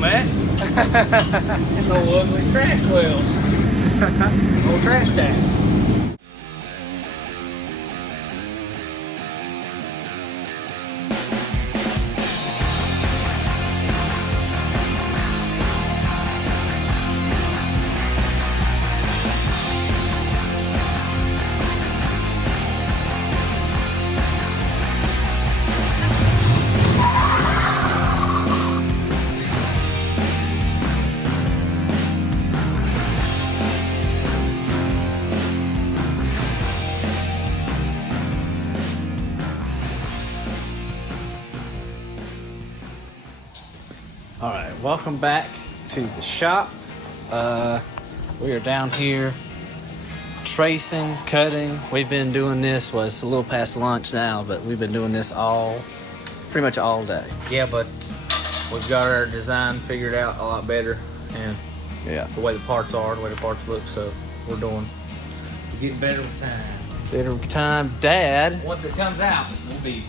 Matt. No ugly trash wheels. No trash tag. All right, welcome back to the shop. We are down here tracing, cutting. We've been doing this, well, it's a little past lunch now, but we've been doing this pretty much all day. Yeah, but we've got our design figured out a lot better, and Yeah. the way the parts are, the way the parts look, so we're getting better with time. Better time. Dad, Once it comes out, we'll be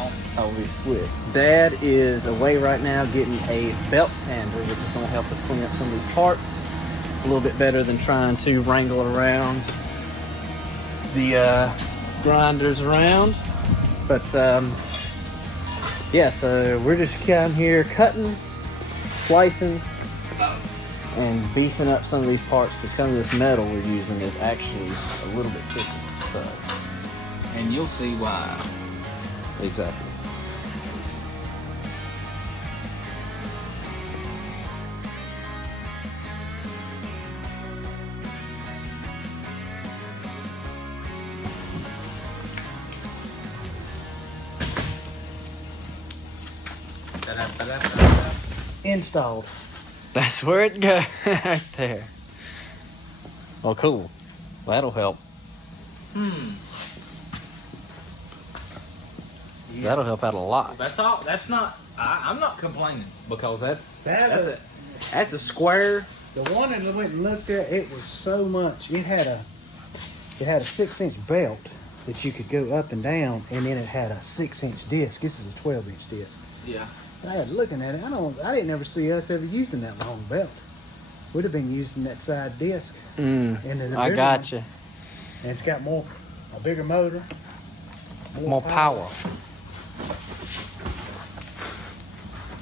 on. I'll be swift. Dad is away right now getting a belt sander, which is going to help us clean up some of these parts a little bit better than trying to wrangle around the grinders around. But yeah, so we're just down here cutting, slicing, and beefing up some of these parts. So some of this metal we're using is actually a little bit thicker. So And you'll see why. exactly. Installed. That's where it goes right there. Well, cool. That'll help. That'll help out a lot. That's all. That's not. I'm not complaining because that's That that's a square. The one that I went and looked at, it was so much. It had a 6-inch belt that you could go up and down, and then it had a 6-inch disc. This is a 12-inch disc. Yeah. I had looking at it. I didn't ever see us ever using that long belt. We'd have been using that side disc. And then the I bigger got one, you. And it's got a bigger motor. More power.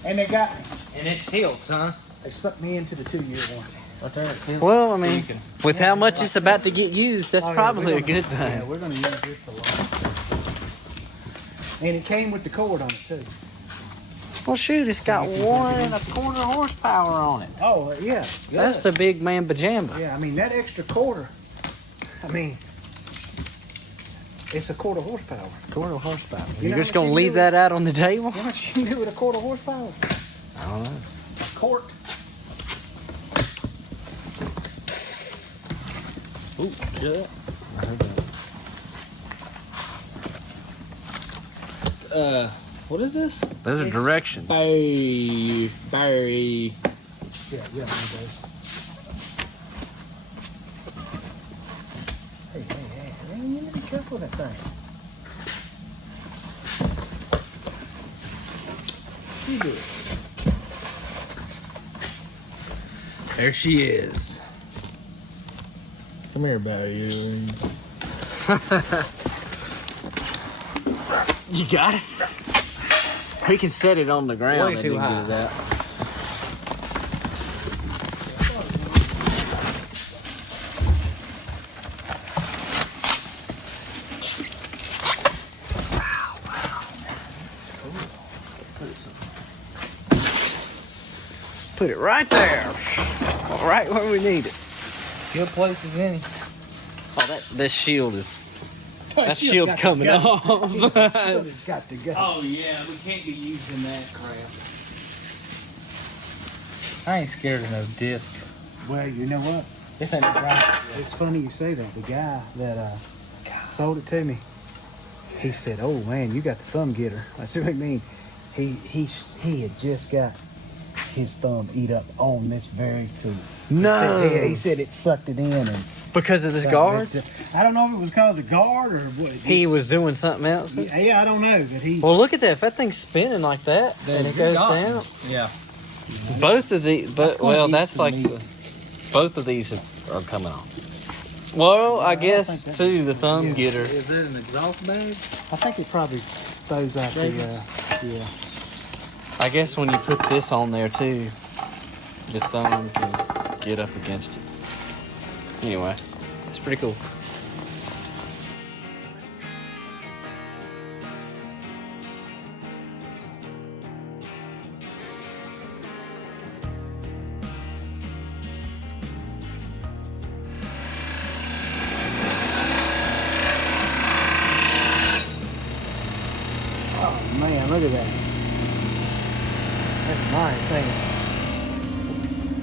And they got me. And it tilts, huh? They sucked me into the 2-year warranty. Right there. It tilts. Well, I mean, can- with how much it's about to get used, that's Oh, yeah, probably we're a gonna- good Yeah, thing. we're going to use this a lot. And it came with the cord on it, too. Well, shoot, it's got 1.25 horsepower on it. Oh, yeah. That's the big man pajama. Yeah, I mean, that extra quarter, it's a quarter horsepower. Quarter horsepower. You You're know just what going to you leave do? that out on the table? How much you can do with a quarter horsepower? I don't know. A quart. Ooh, yeah. What is this? Those are directions. Barry. Yeah, one of those. Hey, man, you need to be careful with that thing. You do it. There she is. Come here, Barry. You got it? We can set it on the ground. Way and too you can high. do that. Put it right there. Right where we need it. Good place as any. Oh, this shield is... That shield's coming off. It's got to go. Oh yeah, we can't be using that crap. I ain't scared of no disc. Well, you know what? This ain't right. It's funny you say that. The guy that sold it to me, he said, "Oh man, you got the thumb getter." I said, "What do you mean?" He had just got his thumb eat up on this very tool. No. He said it sucked it in and Because of this guard? I don't know if it was called the guard or what. He was doing something else? Yeah, I don't know, but he. Well, look at that. If that thing's spinning like that and it goes down. Yeah. Both of the, but gonna well, eat that's some like meat. both of these are coming off. Well, I don't guess think that- too the thumb yeah. getter. Is that an exhaust bag? I think it probably throws out the, yeah. I guess when you put this on there too, the thumb can get up against it. Anyway, it's pretty cool. Oh man, look at that. That's nice, ain't it?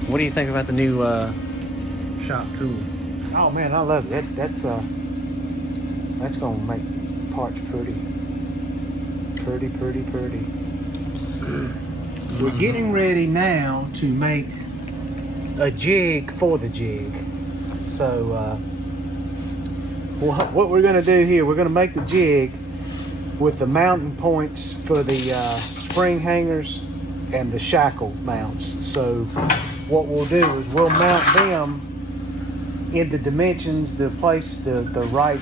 What do you think about the new shop tool? Oh man, I love it. That's gonna make parts pretty. Pretty. We're getting ready now to make a jig for the jig. So what we're gonna do here, we're gonna make the jig with the mounting points for the spring hangers and the shackle mounts. So what we'll do is we'll mount them in the dimensions, the right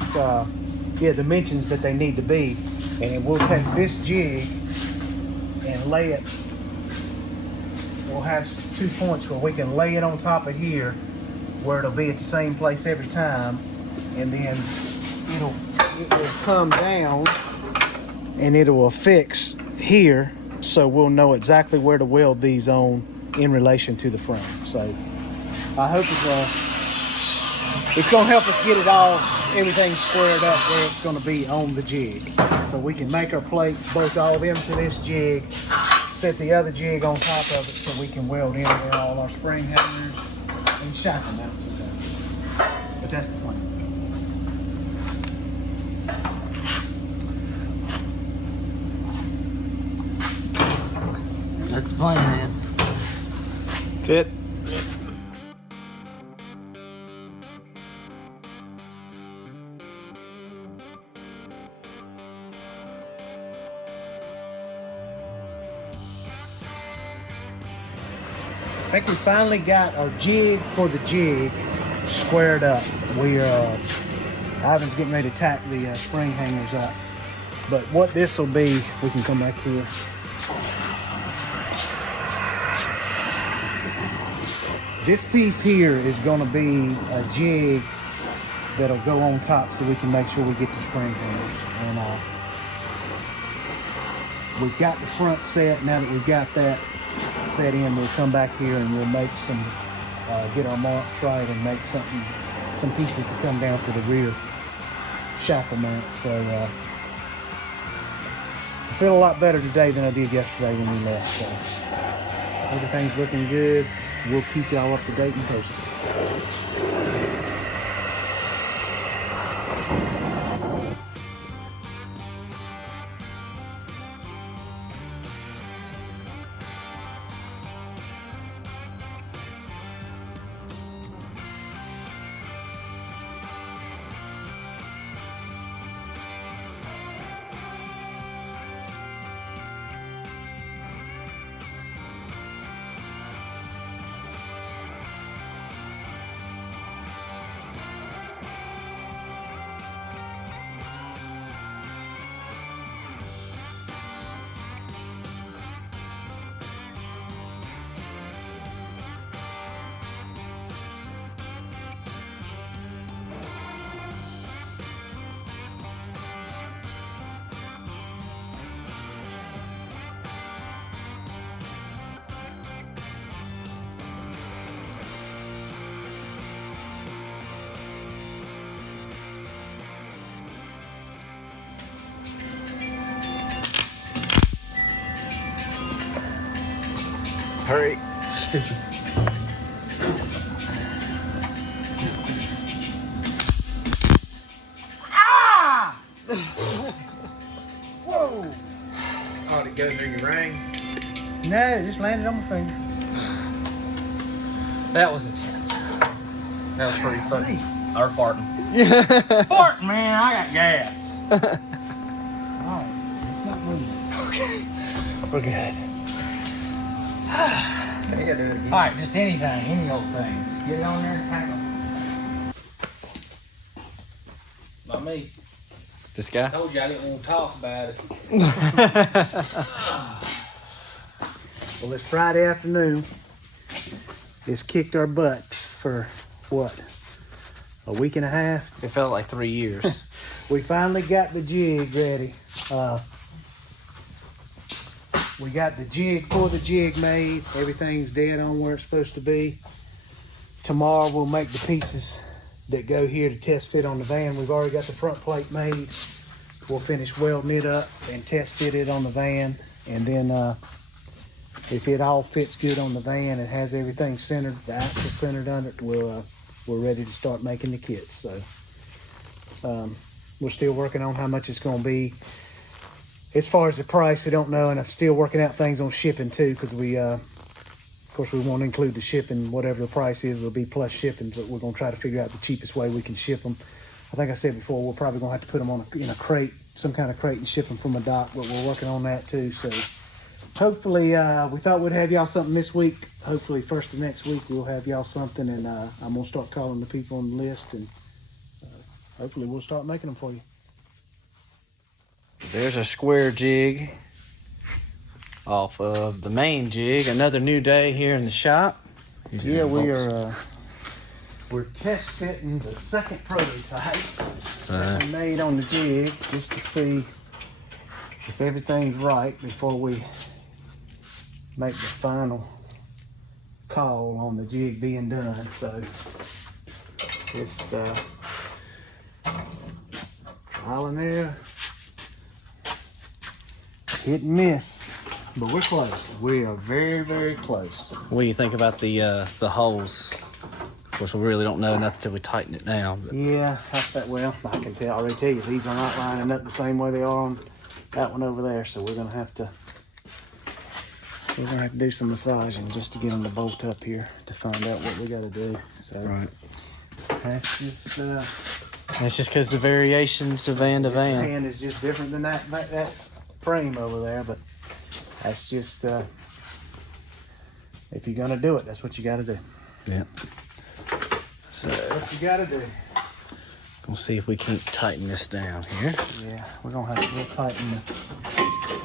dimensions that they need to be, and then we'll take this jig and lay it. We'll have 2 points where we can lay it on top of here, where it'll be at the same place every time, and then it will come down and it will affix here, so we'll know exactly where to weld these on in relation to the frame. So I hope it's going to help us get everything squared up where it's going to be on the jig. So we can make our plates, both all of them to this jig, set the other jig on top of it so we can weld in there all our spring hangers and shackle mounts and that. But that's the plan. That's the plan, man. That's it. I think we finally got our jig for the jig squared up. Ivan's getting ready to tack the spring hangers up. But what this will be, we can come back here. This piece here is going to be a jig that'll go on top so we can make sure we get the spring hangers. And we've got the front set. Now that we've got that set in, we'll come back here and we'll make some, get our marks right and make some pieces to come down for the rear shackle mount. So I feel a lot better today than I did yesterday when we left. So everything's looking good. We'll keep y'all up to date and posted. Hurry. Stupid. Ah! Whoa! Oh, did it go through your ring? No, it just landed on my finger. That was intense. That was pretty funny. Or farting. Farting, man. I got gas. Alright, it's not moving. We're good. You gotta do it again. All right, just anything, any old thing. Get it on there and tackle. Not me. This guy? I told you I didn't want to talk about it. Well, it's Friday afternoon. It's kicked our butts for what? A week and a half? It felt like 3 years. We finally got the jig ready. We got the jig for the jig made. Everything's dead on where it's supposed to be. Tomorrow we'll make the pieces that go here to test fit on the van. We've already got the front plate made. We'll finish welding it up and test fit it on the van. And then if it all fits good on the van and has everything centered, the axle centered under it, we're ready to start making the kits. So we're still working on how much it's going to be. As far as the price, we don't know, and I'm still working out things on shipping too, because of course, we want to include the shipping. Whatever the price is, it'll be plus shipping, but we're going to try to figure out the cheapest way we can ship them. I think I said before, we're probably going to have to put them in a crate, some kind of crate, and ship them from a dock, but we're working on that too. So hopefully, we thought we'd have y'all something this week. Hopefully, first of next week, we'll have y'all something, and I'm going to start calling the people on the list, and hopefully we'll start making them for you. There's a square jig off of the main jig. Another new day here in the shop. Yeah, we're test fitting the second prototype that we made on the jig, just to see if everything's right before we make the final call on the jig being done. So just trial and error, hit and miss, but we're close. We are very, very close. What do you think about the holes? Of course, we really don't know nothing until we tighten it down. But. Yeah, well, I can already tell you these are not lining up the same way they are on that one over there. So we're gonna have to do some massaging just to get them to bolt up here to find out what we got to do. So Right. that's just That's just because the variations of van to van. hand is just different than that frame over there, but that's just if you're gonna do it, that's what you got to do. Yeah. So, What you got to do. gonna see if we can't tighten this down here. Yeah, we're gonna have to tighten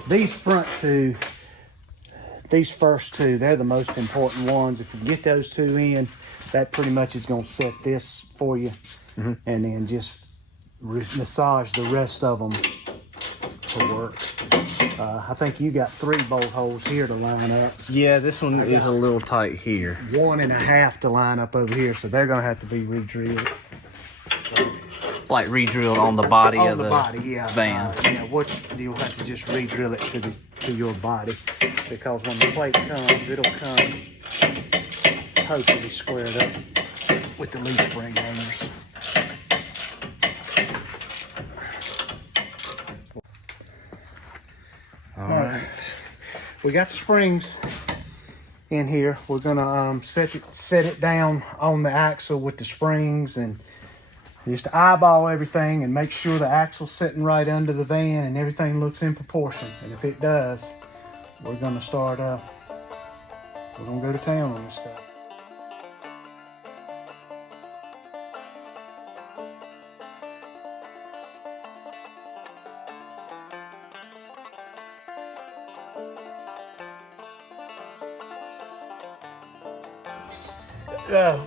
these front two. These first two, they're the most important ones. If you get those two in, that pretty much is gonna set this for you, and then just massage the rest of them to work. I think you got 3 bolt holes here to line up. Yeah, this one is a little tight here. 1.5 to line up over here, so they're gonna have to be re-drilled. Like re-drilled on the body On of the body, yeah. van. You'll have to just re-drill it to your body, because when the plate comes, it'll come hopefully squared up with the leaf spring hangers. All right. We got the springs in here. We're gonna set it down on the axle with the springs, and just eyeball everything and make sure the axle's sitting right under the van and everything looks in proportion. And if it does, we're gonna start. We're gonna go to town on this stuff.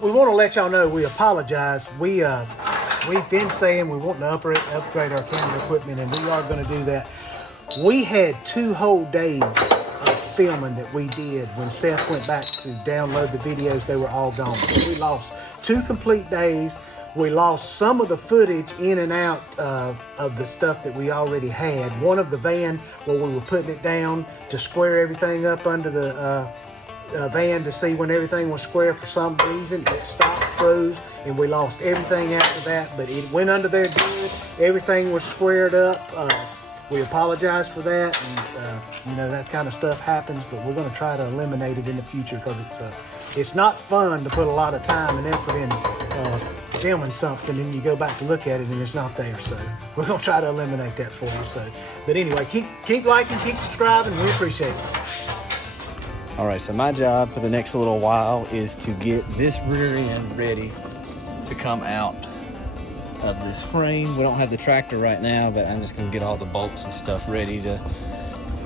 We want to let y'all know we apologize. We've been saying we want to upgrade our camera equipment, and we are going to do that. We had 2 whole days of filming that we did. When Seth went back to download the videos, they were all gone. So we lost 2 complete days. We lost some of the footage in and out of the stuff that we already had. One of the van where we were putting it down to square everything up under the van to see when everything was square. For some reason it stopped, froze, and we lost everything after that, but it went under there good. Everything was squared up. We apologize for that, and that kind of stuff happens, but we're going to try to eliminate it in the future, because it's not fun to put a lot of time and effort in filming something and you go back to look at it and it's not there. So we're going to try to eliminate that for you. But anyway, keep liking, keep subscribing. We appreciate it. All right, so my job for the next little while is to get this rear end ready to come out of this frame. We don't have the tractor right now, but I'm just gonna get all the bolts and stuff ready to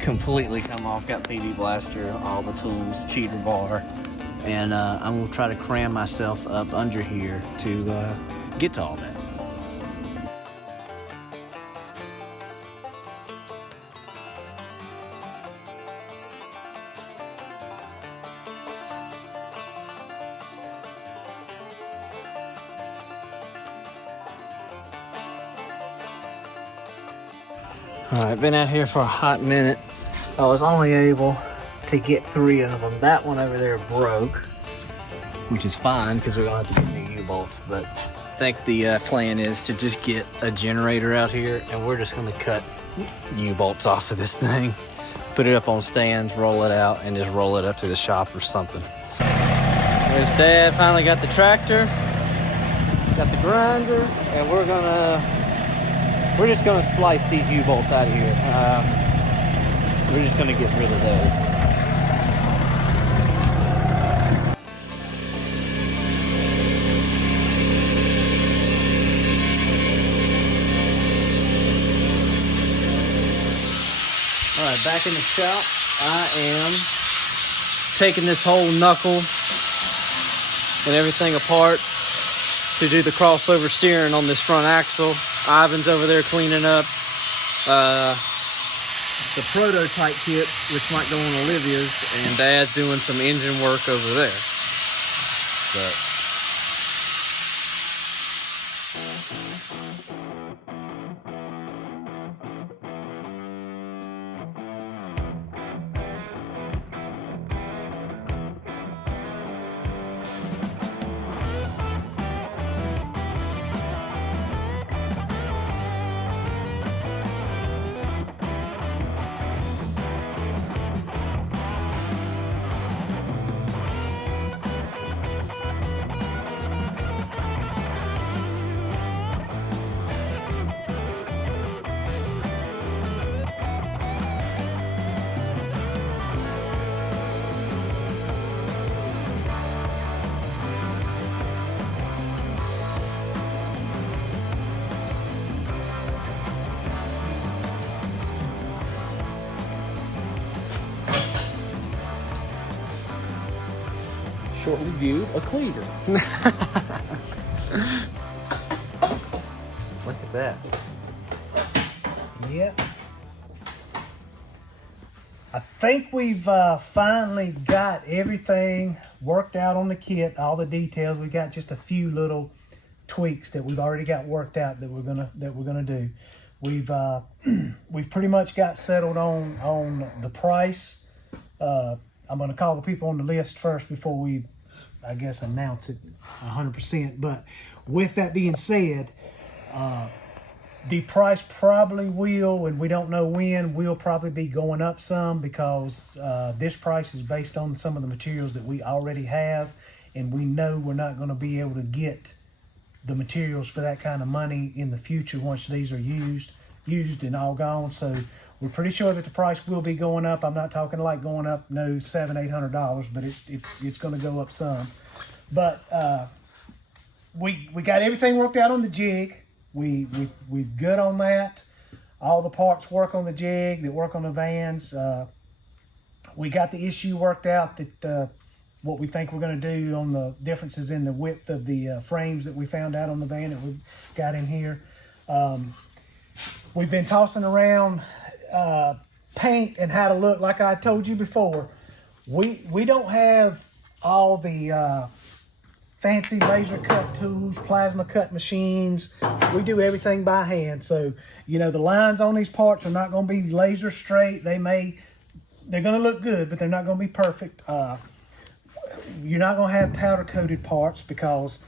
completely come off. Got PB Blaster, all the tools, cheater bar, and I'm gonna try to cram myself up under here to get to all that. All right, been out here for a hot minute. I was only able to get 3 of them. That one over there broke, which is fine because we're gonna have to get new U-bolts. But I think the plan is to just get a generator out here, and we're just gonna cut U-bolts off of this thing, put it up on stands, roll it out, and just roll it up to the shop or something. There's Dad. Finally got the tractor, got the grinder, and we're just gonna slice these U-bolts out of here. We're just gonna get rid of those. All right, back in the shop. I am taking this whole knuckle and everything apart to do the crossover steering on this front axle. Ivan's over there cleaning up the prototype kit, which might go on Olivia's, and Dad's doing some engine work over there. But shortly viewed a cleaver. Look at that. Yeah. I think we've finally got everything worked out on the kit, all the details. We got just a few little tweaks that we've already got worked out that we're gonna do. We've pretty much got settled on the price. I'm gonna call the people on the list first before we, I guess, announce it 100%. But with that being said, the price probably will, and we don't know when, will probably be going up some because this price is based on some of the materials that we already have, and we know we're not going to be able to get the materials for that kind of money in the future once these are used and all gone. So we're pretty sure that the price will be going up. I'm not talking like going up no $700-800, but it's going to go up some. But we got everything worked out on the jig. We're good on that. All the parts work on the jig that work on the vans. We got the issue worked out that what we think we're going to do on the differences in the width of the frames that we found out on the van that we got in here. We've been tossing around paint and how to look. Like I told you before, we don't have all the fancy laser cut tools, plasma cut machines. We do everything by hand. So, you know, the lines on these parts are not going to be laser straight. They're going to look good, but they're not going to be perfect. You're not going to have powder coated parts because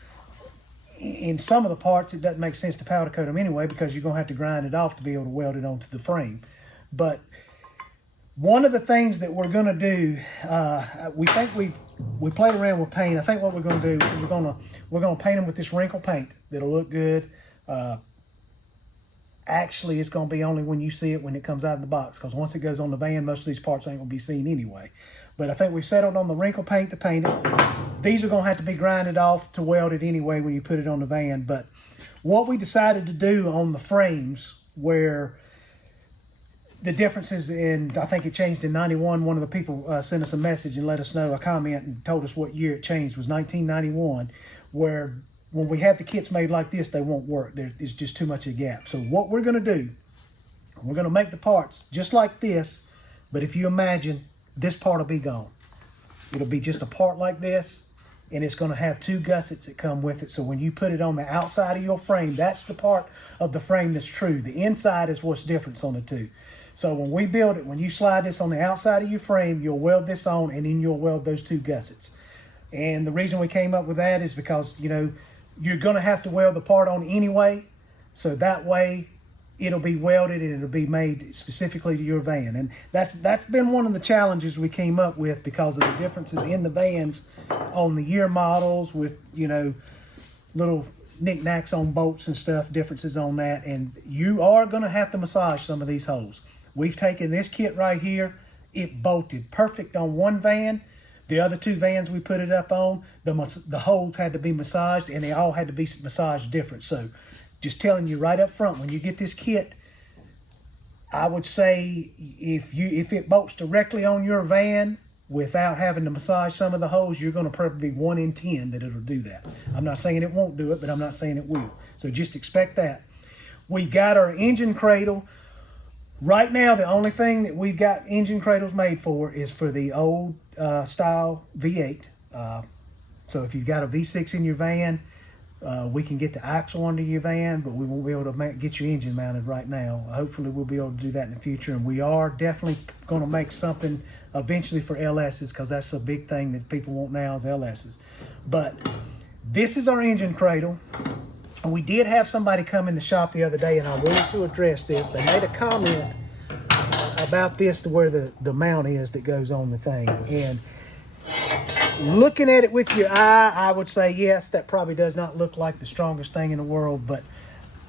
in some of the parts it doesn't make sense to powder coat them anyway because you're going to have to grind it off to be able to weld it onto the frame. But one of the things that we're going to do, we think we played around with paint. I think what we're going to do is we're going to paint them with this wrinkle paint that'll look good. Actually, it's going to be only when you see it when it comes out of the box, because once it goes on the van, most of these parts ain't going to be seen anyway. But I think we've settled on the wrinkle paint to paint it. These are going to have to be grinded off to weld it anyway when you put it on the van. But what we decided to do on the frames, where the differences in, I think it changed in 91. One of the people sent us a message and let us know, a comment, and told us what year it changed, was 1991, where when we have the kits made like this, they won't work. There's just too much of a gap. So what we're going to do, we're going to make the parts just like this, but if you imagine, this part will be gone. It'll be just a part like this, and it's going to have 2 gussets that come with it. So when you put it on the outside of your frame, that's the part of the frame that's true. The inside is what's different on the two. So when we build it, when you slide this on the outside of your frame, you'll weld this on, and then you'll weld those 2 gussets. And the reason we came up with that is because, you know, you're going to have to weld the part on anyway. So that way it'll be welded and it'll be made specifically to your van. And that's been one of the challenges we came up with because of the differences in the vans on the year models with, you know, little knickknacks on bolts and stuff, differences on that. And you are going to have to massage some of these holes. We've taken this kit right here. It bolted perfect on one van. The other 2 vans we put it up on, the holes had to be massaged, and they all had to be massaged different. So just telling you right up front, when you get this kit, I would say if it bolts directly on your van without having to massage some of the holes, you're going to probably be 1 in 10 that it'll do that. I'm not saying it won't do it, but I'm not saying it will. So just expect that. We got our engine cradle. Right now, the only thing that we've got engine cradles made for is for the old style V8. So if you've got a V6 in your van, we can get the axle under your van, but we won't be able to get your engine mounted right now. Hopefully we'll be able to do that in the future, and we are definitely going to make something eventually for LSs, because that's a big thing that people want now is LSs. But this is our engine cradle. And we did have somebody come in the shop the other day, and I wanted to address this. They made a comment about this, to where the mount is that goes on the thing. And looking at it with your eye, I would say, yes, that probably does not look like the strongest thing in the world. But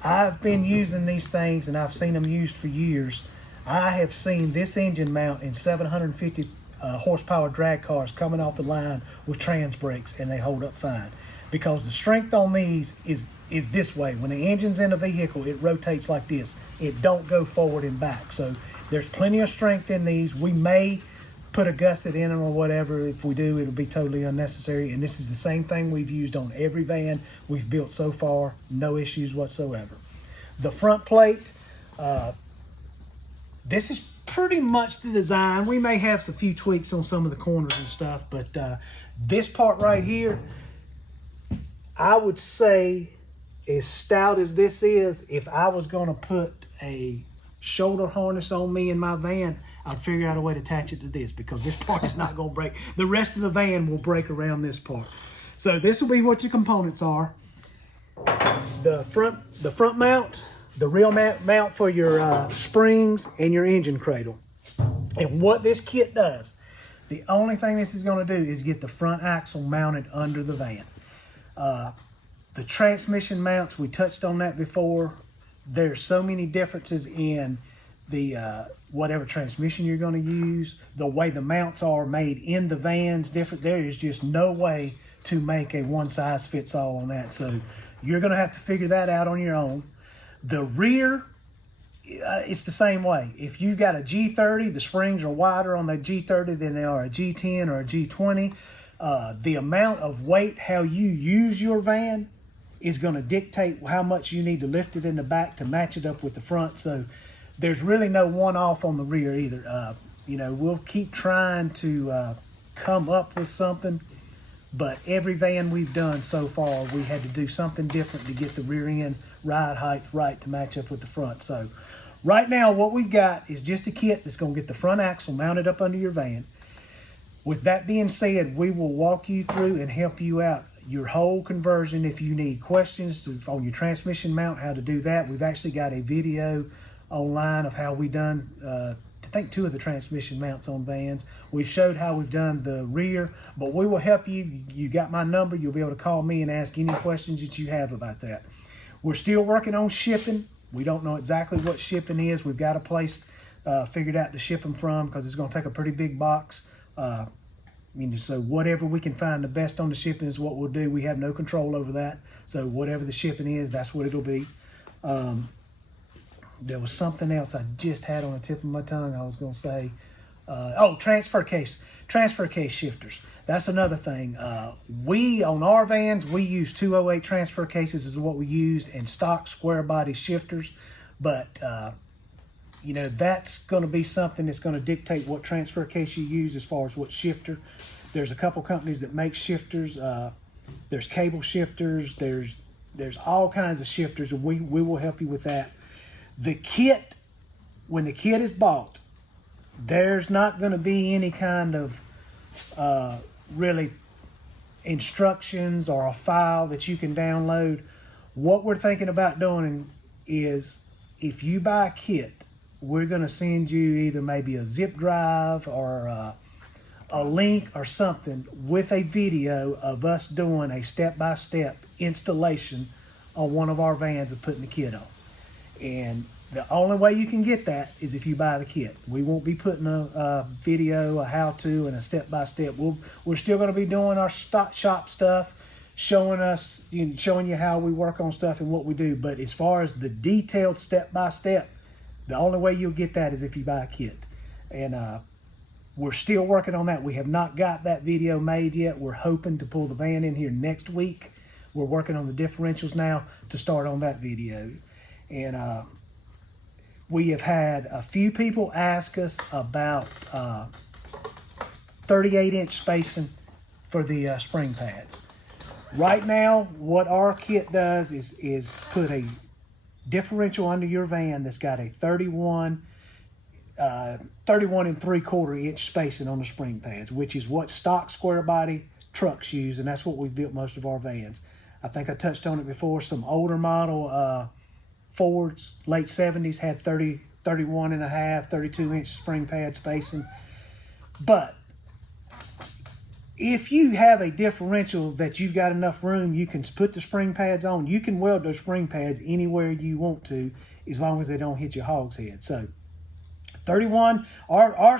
I've been using these things, and I've seen them used for years. I have seen this engine mount in 750 horsepower drag cars coming off the line with trans brakes, and they hold up fine. Because the strength on these is this way. When the engine's in a vehicle, it rotates like this. It don't go forward and back. So there's plenty of strength in these. We may put a gusset in them or whatever. If we do, it'll be totally unnecessary. And this is the same thing we've used on every van we've built so far. No issues whatsoever. The front plate, this is pretty much the design. We may have a few tweaks on some of the corners and stuff, but this part right here, I would say, as stout as this is, if I was going to put a shoulder harness on me in my van, I'd figure out a way to attach it to this, because this part is not going to break. The rest of the van will break around this part. So this will be what your components are. The front mount, the real mount for your springs, and your engine cradle. And what this kit does, the only thing this is going to do is get the front axle mounted under the van. The transmission mounts, we touched on that before. There's so many differences in the whatever transmission you're going to use. The way the mounts are made in the vans different. There is just no way to make a one size fits all on that. So you're going to have to figure that out on your own. The rear, it's the same way. If you've got a G30, the springs are wider on the G30 than they are a G10 or a G20. The amount of weight, how you use your van, is going to dictate how much you need to lift it in the back to match it up with the front. So there's really no one off on the rear either. You know, we'll keep trying to come up with something, but every van we've done so far, we had to do something different to get the rear end ride height right to match up with the front. So right now what we've got is just a kit that's going to get the front axle mounted up under your van. With that being said, we will walk you through and help you out your whole conversion. If you need questions on your transmission mount, how to do that, we've actually got a video online of how we done, I think 2 of the transmission mounts on vans. We've showed how we've done the rear, but we will help you. You got my number. You'll be able to call me and ask any questions that you have about that. We're still working on shipping. We don't know exactly what shipping is. We've got a place figured out to ship them from, because it's going to take a pretty big box. So whatever we can find the best on the shipping is what we'll do. We have no control over that. So whatever the shipping is, that's what it'll be. There was something else I just had on the tip of my tongue. I was going to say, transfer case shifters. That's another thing. We, on our vans, we use 208 transfer cases is what we used, and stock square body shifters. But, that's going to be something that's going to dictate what transfer case you use as far as what shifter. There's a couple companies that make shifters. There's cable shifters. There's all kinds of shifters, and we will help you with that. The kit, when the kit is bought, there's not going to be any kind of really instructions or a file that you can download. What we're thinking about doing is, if you buy a kit, we're going to send you either maybe a zip drive or a link or something with a video of us doing a step-by-step installation on one of our vans and putting the kit on. And the only way you can get that is if you buy the kit. We won't be putting a video, a how-to, and a step-by-step. We're still going to be doing our shop stuff, showing you how we work on stuff and what we do. But as far as the detailed step-by-step, the only way you'll get that is if you buy a kit. And we're still working on that. We have not got that video made yet. We're hoping to pull the van in here next week. We're working on the differentials now to start on that video. And we have had a few people ask us about 38-inch spacing for the spring pads. Right now, what our kit does is put a differential under your van that's got a 31 and 3/4 inch spacing on the spring pads, which is what stock square body trucks use, and that's what we've built most of our vans. I think I touched on it before. Some older model Fords, late 70s, had 31 and a half, 32-inch spring pad spacing. But if you have a differential that you've got enough room, you can put the spring pads on. You can weld those spring pads anywhere you want to, as long as they don't hit your hog's head. So 31, our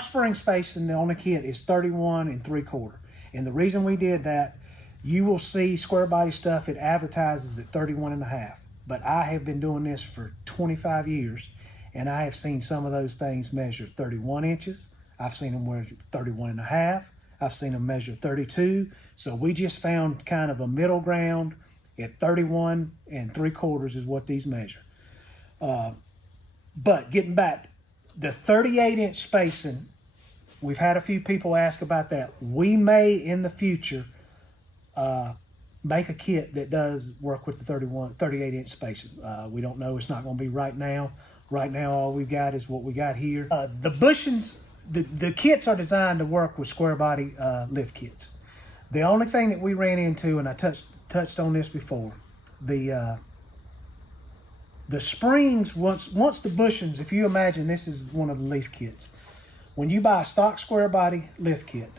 spring spacing on the kit is 31 and 3/4. And the reason we did that, you will see square body stuff, it advertises at 31 and a half. But I have been doing this for 25 years, and I have seen some of those things measure 31 inches. I've seen them measure 31 and a half. I've seen them measure 32. So we just found kind of a middle ground at 31 and 3/4 is what these measure. But getting back, the 38-inch spacing, we've had a few people ask about that. We may, in the future, make a kit that does work with the 38-inch spacing. We don't know. It's not going to be right now. Right now, all we've got is what we got here. The bushings, the kits are designed to work with square body lift kits. The only thing that we ran into, and I touched on this before, the springs, once the bushings, if you imagine this is one of the leaf kits. When you buy a stock square body lift kit,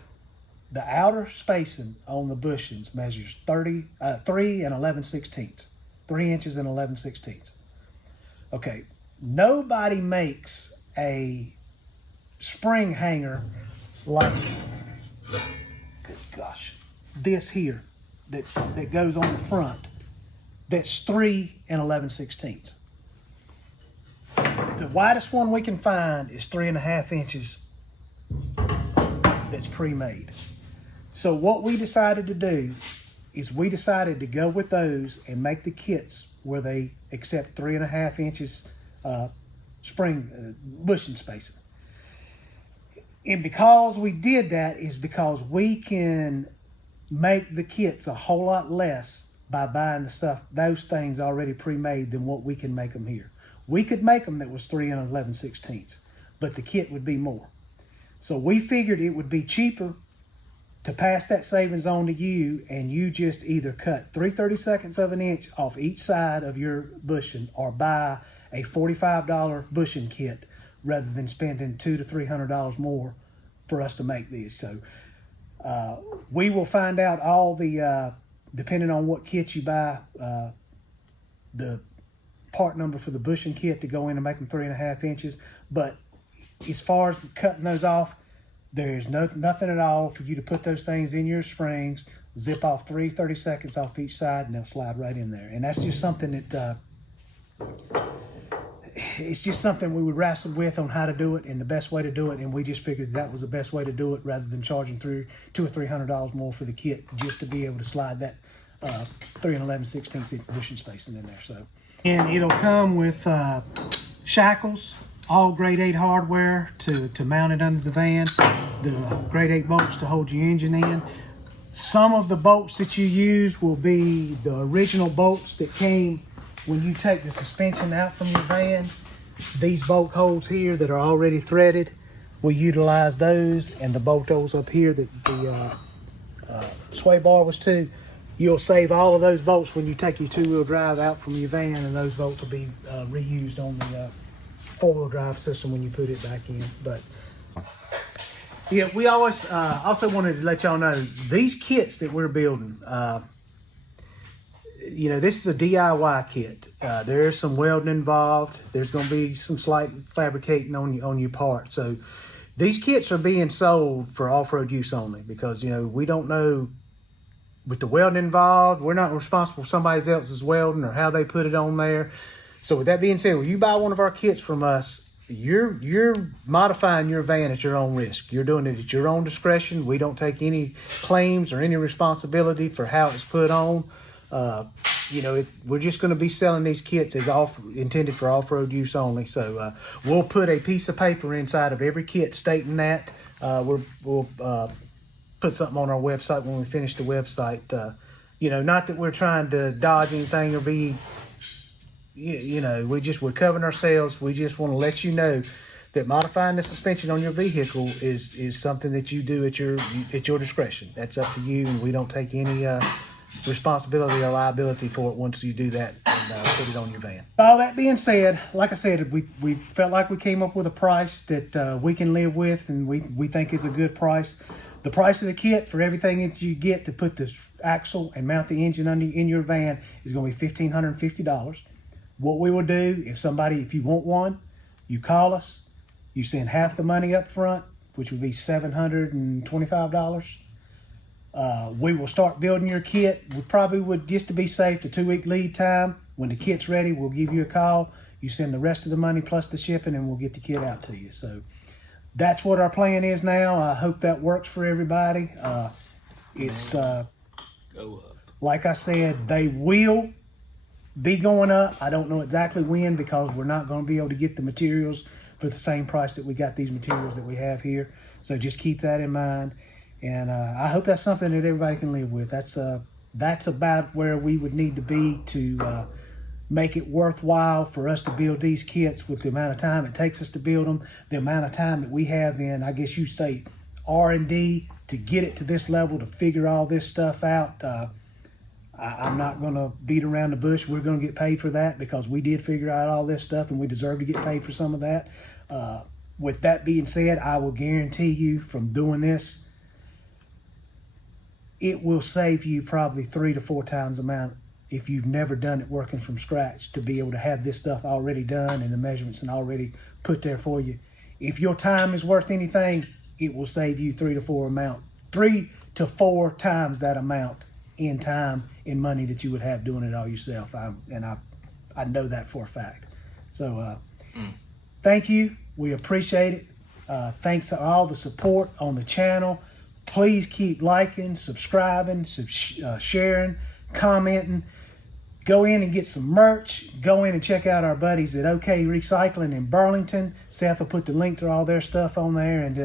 the outer spacing on the bushings measures 3 and 11/16, 3 inches and 11/16. Okay, nobody makes a spring hanger like, good gosh, this here that goes on the front, that's 3 and 11/16. The widest one we can find is 3.5 inches that's pre-made. So what we decided to do is we decided to go with those and make the kits where they accept 3.5 inches spring bushing spacing. And because we did that is because we can make the kits a whole lot less by buying those things already pre-made than what we can make them here. We could make them that was 3 and 11/16, but the kit would be more. So we figured it would be cheaper to pass that savings on to you, and you just either cut 3/32 of an inch off each side of your bushing or buy a $45 bushing kit rather than spending $200 to $300 more for us to make these. So we will find out all the, depending on what kit you buy, the part number for the bushing kit to go in and make them 3.5 inches. But as far as cutting those off, There's nothing at all for you to put those things in your springs, zip off 30 seconds off each side, and they'll slide right in there. And that's just something that it's just something we would wrestle with on how to do it and the best way to do it. And we just figured that was the best way to do it, rather than charging $200 or $300 more for the kit just to be able to slide that 3 11/16 bushing spacing in there. So, and it'll come with shackles, all grade 8 hardware to mount it under the van, the grade 8 bolts to hold your engine in. Some of the bolts that you use will be the original bolts that came when you take the suspension out from your van. These bolt holes here that are already threaded, we utilize those, and the bolt holes up here that the sway bar was to. You'll save all of those bolts when you take your 2-wheel drive out from your van, and those bolts will be reused on the 4-wheel drive system when you put it back in. But yeah, we always also wanted to let y'all know these kits that we're building. You know, this is a DIY kit. There's some welding involved. There's going to be some slight fabricating on your part. So these kits are being sold for off-road use only, because, you know, we don't know with the welding involved. We're not responsible for somebody else's welding or how they put it on there. So with that being said, when you buy one of our kits from us, you're modifying your van at your own risk. You're doing it at your own discretion. We don't take any claims or any responsibility for how it's put on. You know, we're just going to be selling these kits as intended for off-road use only. So we'll put a piece of paper inside of every kit stating that. We'll put something on our website when we finish the website. You know, not that we're trying to dodge anything or be, you know, we're covering ourselves. We just want to let you know that modifying the suspension on your vehicle is something that you do at your discretion. That's up to you, and we don't take any responsibility or liability for it once you do that and put it on your van. All that being said, like I said, we felt like we came up with a price that we can live with, and we think is a good price. The price of the kit for everything that you get to put this axle and mount the engine in your van is going to be $1,550. What we will do, if you want one, you call us, you send half the money up front, which would be $725. We will start building your kit. We probably would, just to be safe, the 2-week lead time. When the kit's ready, we'll give you a call. You send the rest of the money plus the shipping, and we'll get the kit out to you. So that's what our plan is now. I hope that works for everybody. It's go up. Like I said, they will be going up. I don't know exactly when, because we're not going to be able to get the materials for the same price that we got these materials that we have here. So just keep that in mind. And I hope that's something that everybody can live with. That's about where we would need to be to make it worthwhile for us to build these kits, with the amount of time it takes us to build them, the amount of time that we have in, I guess you say, R&D to get it to this level, to figure all this stuff out. I'm not going to beat around the bush. We're going to get paid for that, because we did figure out all this stuff, and we deserve to get paid for some of that. With that being said, I will guarantee you from doing this, it will save you probably 3 to 4 times the amount, if you've never done it working from scratch, to be able to have this stuff already done and the measurements and already put there for you. If your time is worth anything, it will save you 3 to 4 times that amount in time, in money, that you would have doing it all yourself. I know that for a fact. So thank you. We appreciate it. Thanks to all the support on the channel. Please keep liking, subscribing, sharing, commenting. Go in and get some merch. Go in and check out our buddies at OK Recycling in Burlington. Seth will put the link to all their stuff on there, and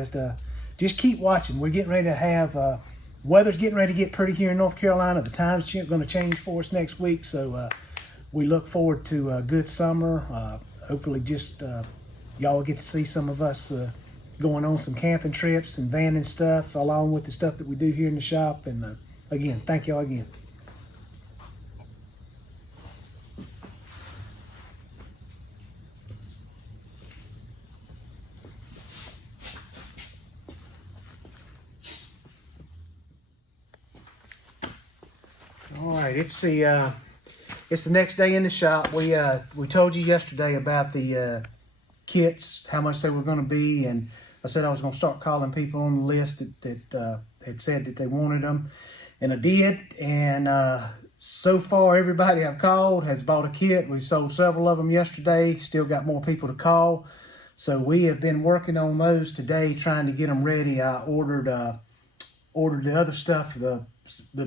just keep watching. We're getting ready to have weather's getting ready to get pretty here in North Carolina. The time's going to change for us next week, so we look forward to a good summer. Hopefully, just y'all will get to see some of us going on some camping trips and vanning stuff, along with the stuff that we do here in the shop. And again, thank y'all again. All right, it's the next day in the shop. We told you yesterday about the kits, how much they were going to be, and I said I was going to start calling people on the list that had said that they wanted them, and I did. And so far, everybody I've called has bought a kit. We sold several of them yesterday. Still got more people to call. So we have been working on those today, trying to get them ready. I ordered the other stuff, the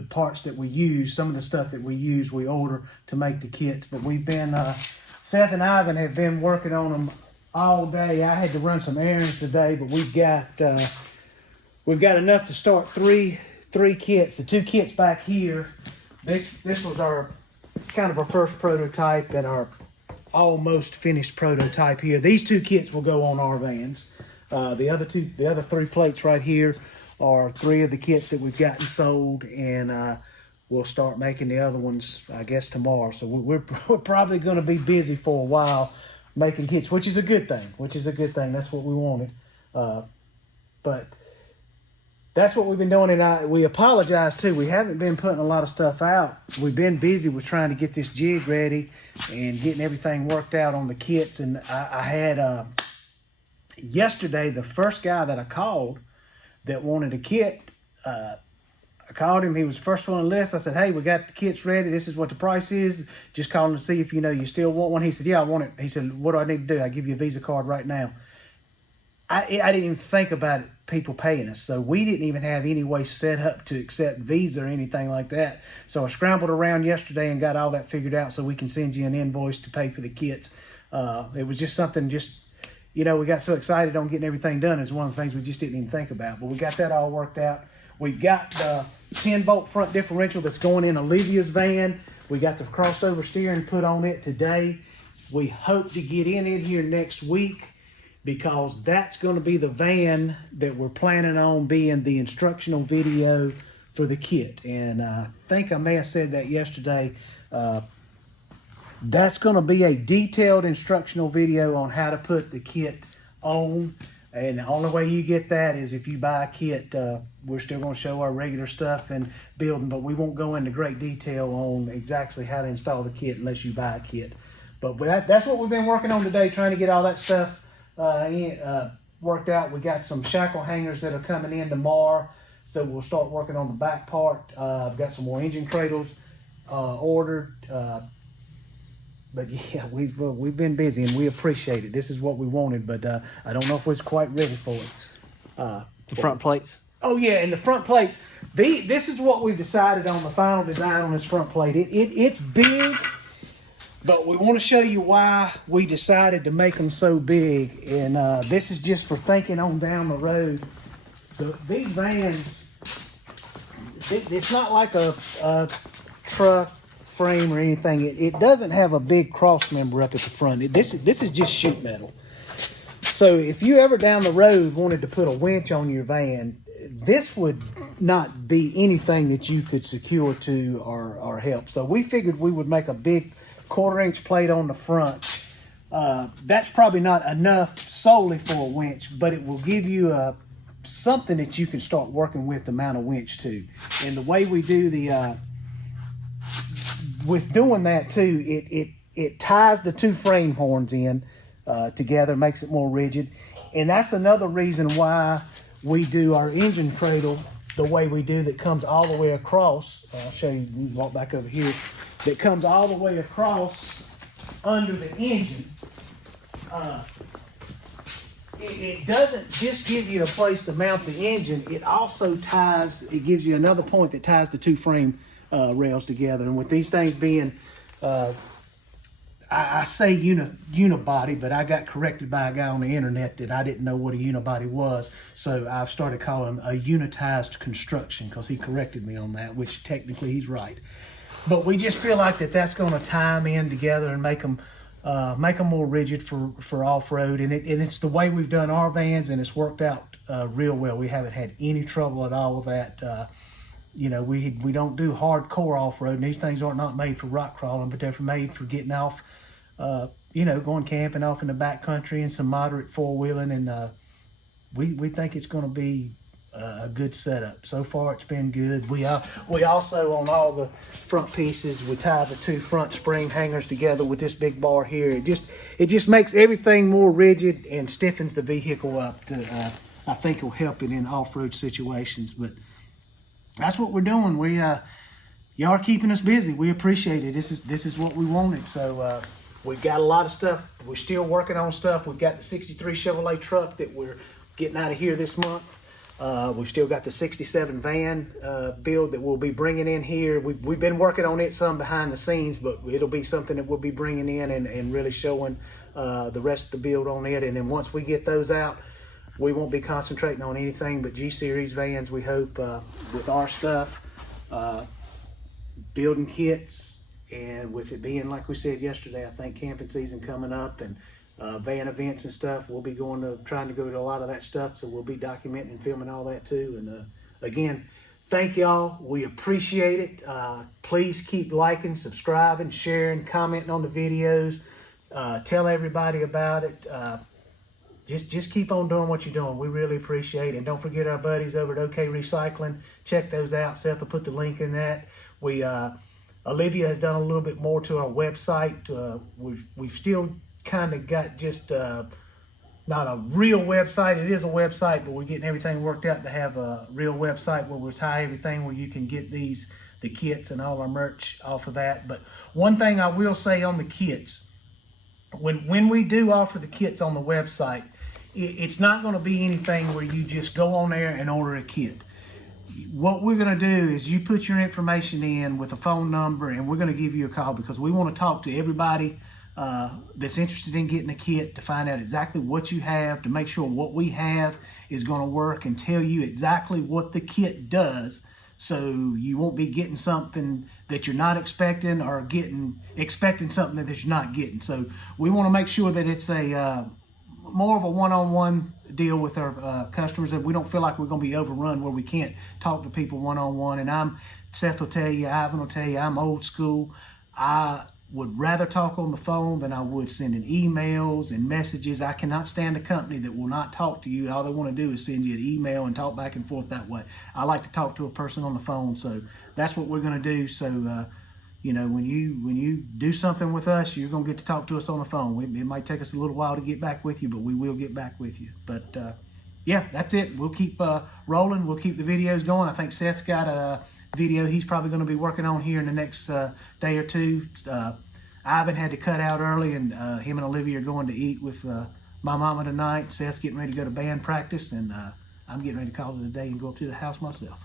parts that we use. Some of the stuff that we use, we order to make the kits. But we've been, Seth and Ivan have been working on them all day. I had to run some errands today, but we've got enough to start three kits. The 2 kits back here. This was our kind of our first prototype and our almost finished prototype here. These 2 kits will go on our vans. The other 3 plates right here are 3 of the kits that we've gotten sold, and we'll start making the other ones, I guess, tomorrow. So we're probably going to be busy for a while making kits, which is a good thing. That's what we wanted. But that's what we've been doing, and we apologize too. We haven't been putting a lot of stuff out. We've been busy with trying to get this jig ready and getting everything worked out on the kits. And I had yesterday, the first guy that I called that wanted a kit, I called him. He was the first one on the list. I said, hey, we got the kits ready. This is what the price is. Just calling to see if you still want one. He said, yeah, I want it. He said, what do I need to do? I give you a Visa card right now. I didn't even think about it, people paying us. So we didn't even have any way set up to accept Visa or anything like that. So I scrambled around yesterday and got all that figured out so we can send you an invoice to pay for the kits. It was just something we got so excited on getting everything done. It's one of the things we just didn't even think about. But we got that all worked out. We've got the 10-bolt front differential that's going in Olivia's van. We got the crossover steering put on it today. We hope to get in it here next week, because that's going to be the van that we're planning on being the instructional video for the kit. And I think I may have said that yesterday. That's going to be a detailed instructional video on how to put the kit on. And the only way you get that is if you buy a kit. We're still going to show our regular stuff and building, but we won't go into great detail on exactly how to install the kit unless you buy a kit. But that's what we've been working on today, trying to get all that stuff worked out. We got some shackle hangers that are coming in tomorrow, so we'll start working on the back part. I've got some more engine cradles ordered, but yeah, we've been busy and we appreciate it. This is what we wanted, but I don't know if we're quite ready for it. The front plates. Oh yeah, and the front plates. This is what we've decided on the final design on this front plate. It's big. But we want to show you why we decided to make them so big. And this is just for thinking on down the road. These vans, it's not like a truck frame or anything. It doesn't have a big cross member up at the front. This is just sheet metal. So if you ever down the road wanted to put a winch on your van, this would not be anything that you could secure to or help. So we figured we would make a big 1/4-inch plate on the front. That's probably not enough solely for a winch, but it will give you something that you can start working with to mount a winch to. And the way we do with doing that too, it ties the 2 frame horns in together, makes it more rigid. And that's another reason why we do our engine cradle the way we do, that comes all the way across. I'll show you, walk back over here. That comes all the way across under the engine. It doesn't just give you a place to mount the engine. It also gives you another point that ties the 2 frame rails together. And with these things being, I say unibody, but I got corrected by a guy on the internet that I didn't know what a unibody was. So I've started calling them a unitized construction, because he corrected me on that, which technically he's right. But we just feel like that's going to tie them in together and make them more rigid for off-road. And it's the way we've done our vans, and it's worked out real well. We haven't had any trouble at all with that. We don't do hardcore off-road, and these things are not made for rock crawling, but they're made for getting off, going camping off in the back country and some moderate four-wheeling. And we think it's going to be a good setup. So far, it's been good. We also, on all the front pieces, we tie the 2 front spring hangers together with this big bar here. It just makes everything more rigid and stiffens the vehicle up. I think will help it in off-road situations. But that's what we're doing. Y'all are keeping us busy. We appreciate it. This is what we wanted. So we've got a lot of stuff. We're still working on stuff. We've got the 63 Chevrolet truck that we're getting out of here this month. We've still got the 67 van build that we'll be bringing in here. We've been working on it some behind the scenes, but it'll be something that we'll be bringing in and really showing the rest of the build on it. And then once we get those out, we won't be concentrating on anything but G-Series vans, we hope, with our stuff, building kits, and with it being, like we said yesterday, I think camping season coming up and van events and stuff, we'll be trying to go to a lot of that stuff, so we'll be documenting and filming all that too. And again, thank y'all. We appreciate it. Please keep liking, subscribing, sharing, commenting on the videos. Tell everybody about it. Just keep on doing what you're doing. We really appreciate it. And don't forget our buddies over at OK Recycling. Check those out. Seth will put the link in that. Olivia has done a little bit more to our website. We've still kind of got just not a real website. It is a website, but we're getting everything worked out to have a real website where we'll tie everything where you can get the kits and all our merch off of that. But one thing I will say on the kits, when we do offer the kits on the website, it's not going to be anything where you just go on there and order a kit. What we're going to do is you put your information in with a phone number, and we're going to give you a call because we want to talk to everybody that's interested in getting a kit to find out exactly what you have, to make sure what we have is going to work, and tell you exactly what the kit does, so you won't be getting something that you're not expecting or expecting something that you're not getting. So we want to make sure that it's a more of a one-on-one deal with our customers, that we don't feel like we're going to be overrun where we can't talk to people one-on-one. And Seth will tell you, Ivan will tell you, I'm old school. I would rather talk on the phone than I would sending emails and messages. I cannot stand a company that will not talk to you. All they want to do is send you an email and talk back and forth that way. I like to talk to a person on the phone, so that's what we're going to do. So when you do something with us, you're going to get to talk to us on the phone. It might take us a little while to get back with you, but we will get back with you. But yeah, that's it. We'll keep rolling. We'll keep the videos going. I think Seth's got a video he's probably going to be working on here in the next day or two. Ivan had to cut out early, and him and Olivia are going to eat with my mama tonight. Seth's getting ready to go to band practice, and I'm getting ready to call it a day and go up to the house myself.